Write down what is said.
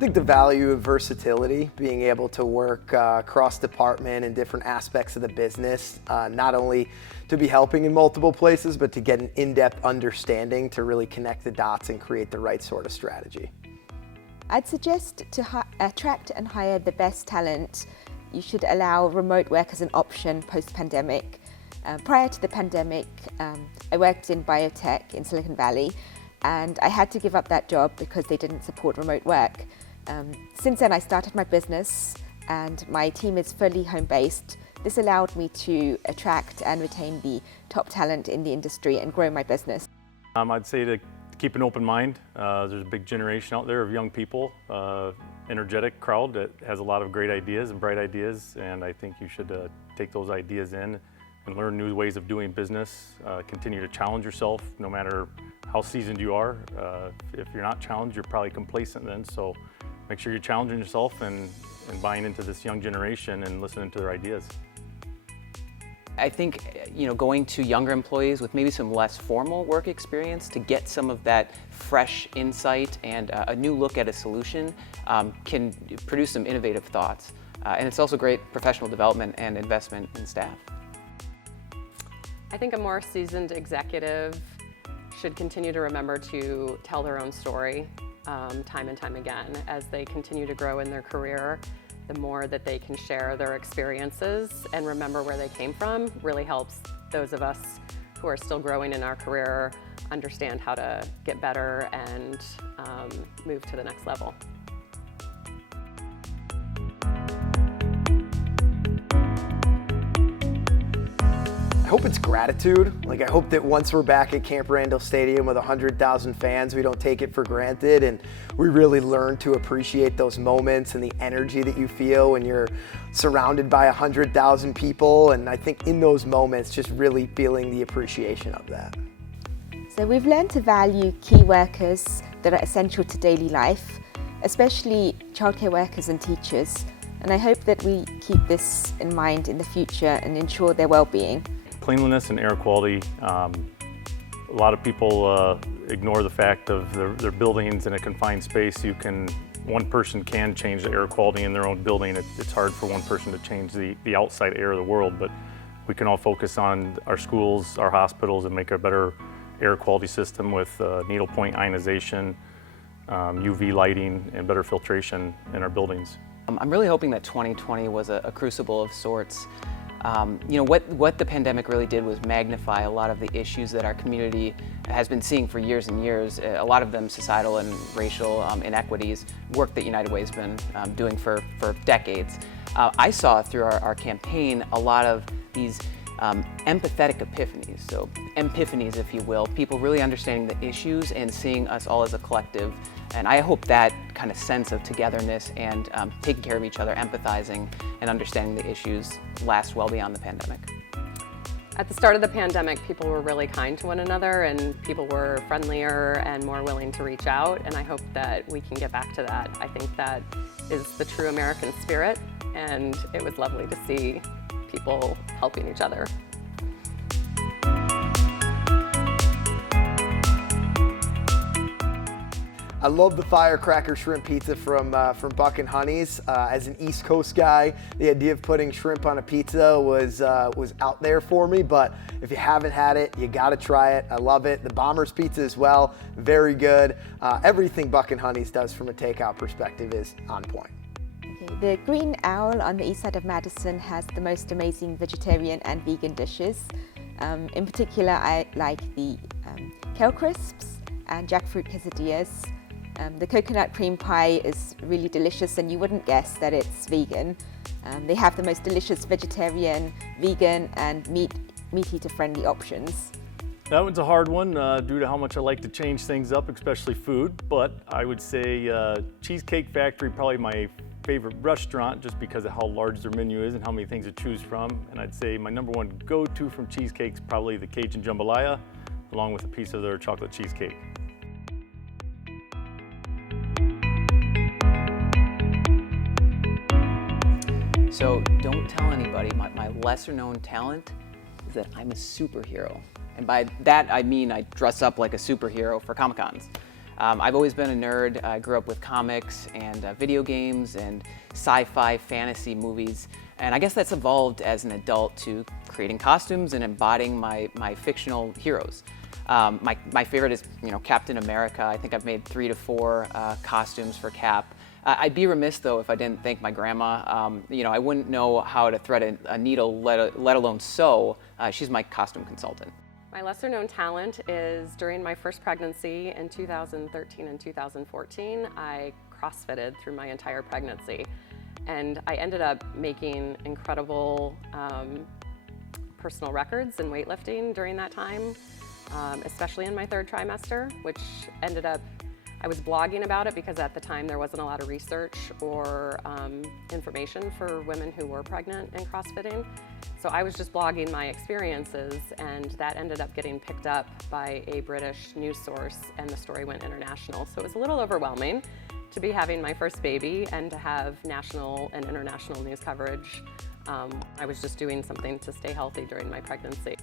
think the value of versatility, being able to work cross department and different aspects of the business, not only to be helping in multiple places, but to get an in-depth understanding to really connect the dots and create the right sort of strategy. I'd suggest to attract and hire the best talent, you should allow remote work as an option post-pandemic. Prior to the pandemic, I worked in biotech in Silicon Valley, and I had to give up that job because they didn't support remote work. Since then, I started my business, and my team is fully home-based. This allowed me to attract and retain the top talent in the industry and grow my business. I'd say to keep an open mind. There's a big generation out there of young people, energetic crowd that has a lot of great ideas and bright ideas, and I think you should take those ideas in and learn new ways of doing business. Continue to challenge yourself no matter how seasoned you are. If you're not challenged, you're probably complacent then, so make sure you're challenging yourself and buying into this young generation and listening to their ideas. I think, going to younger employees with maybe some less formal work experience to get some of that fresh insight and a new look at a solution can produce some innovative thoughts. And it's also great professional development and investment in staff. I think a more seasoned executive should continue to remember to tell their own story time and time again as they continue to grow in their career. The more that they can share their experiences and remember where they came from really helps those of us who are still growing in our career understand how to get better and move to the next level. I hope it's gratitude. I hope that once we're back at Camp Randall Stadium with 100,000 fans, we don't take it for granted and we really learn to appreciate those moments and the energy that you feel when you're surrounded by 100,000 people. And I think in those moments, just really feeling the appreciation of that. So we've learned to value key workers that are essential to daily life, especially childcare workers and teachers. And I hope that we keep this in mind in the future and ensure their well-being. Cleanliness and air quality. A lot of people ignore the fact of their buildings in a confined space. One person can change the air quality in their own building. It's hard for one person to change the outside air of the world, but we can all focus on our schools, our hospitals, and make a better air quality system with needlepoint ionization, UV lighting, and better filtration in our buildings. I'm really hoping that 2020 was a crucible of sorts. What the pandemic really did was magnify a lot of the issues that our community has been seeing for years and years, a lot of them societal and racial inequities, work that United Way has been doing for decades. I saw through our campaign a lot of these empathetic epiphanies, so epiphanies, if you will, people really understanding the issues and seeing us all as a collective. And I hope that kind of sense of togetherness and taking care of each other, empathizing and understanding the issues lasts well beyond the pandemic. At the start of the pandemic, people were really kind to one another and people were friendlier and more willing to reach out, and I hope that we can get back to that. I think that is the true American spirit, and it was lovely to see people helping each other. I love the firecracker shrimp pizza from Buck and Honey's. As an East Coast guy, the idea of putting shrimp on a pizza was out there for me, but if you haven't had it, you gotta try it. I love it. The Bomber's Pizza as well, very good. Everything Buck and Honey's does from a takeout perspective is on point. The Green Owl on the east side of Madison has the most amazing vegetarian and vegan dishes. In particular, I like the kale crisps and jackfruit quesadillas. The coconut cream pie is really delicious and you wouldn't guess that it's vegan. They have the most delicious vegetarian, vegan and meat eater friendly options. That one's a hard one due to how much I like to change things up, especially food, but I would say Cheesecake Factory, probably my favorite restaurant just because of how large their menu is and how many things to choose from. And I'd say my number one go-to from cheesecake is probably the Cajun Jambalaya, along with a piece of their chocolate cheesecake. So don't tell anybody, my lesser known talent is that I'm a superhero. And by that I mean I dress up like a superhero for Comic-Cons. I've always been a nerd. I grew up with comics and video games and sci-fi fantasy movies. And I guess that's evolved as an adult to creating costumes and embodying my fictional heroes. My favorite is, Captain America. I think I've made 3 to 4 costumes for Cap. I'd be remiss though if I didn't thank my grandma. I wouldn't know how to thread a needle, let alone sew. She's my costume consultant. My lesser known talent is during my first pregnancy in 2013 and 2014, I CrossFitted through my entire pregnancy. And I ended up making incredible personal records in weightlifting during that time, especially in my 3rd trimester, which ended up, I was blogging about it because at the time there wasn't a lot of research or information for women who were pregnant and CrossFitting. So I was just blogging my experiences, and that ended up getting picked up by a British news source, and the story went international. So it was a little overwhelming to be having my first baby and to have national and international news coverage. I was just doing something to stay healthy during my pregnancy.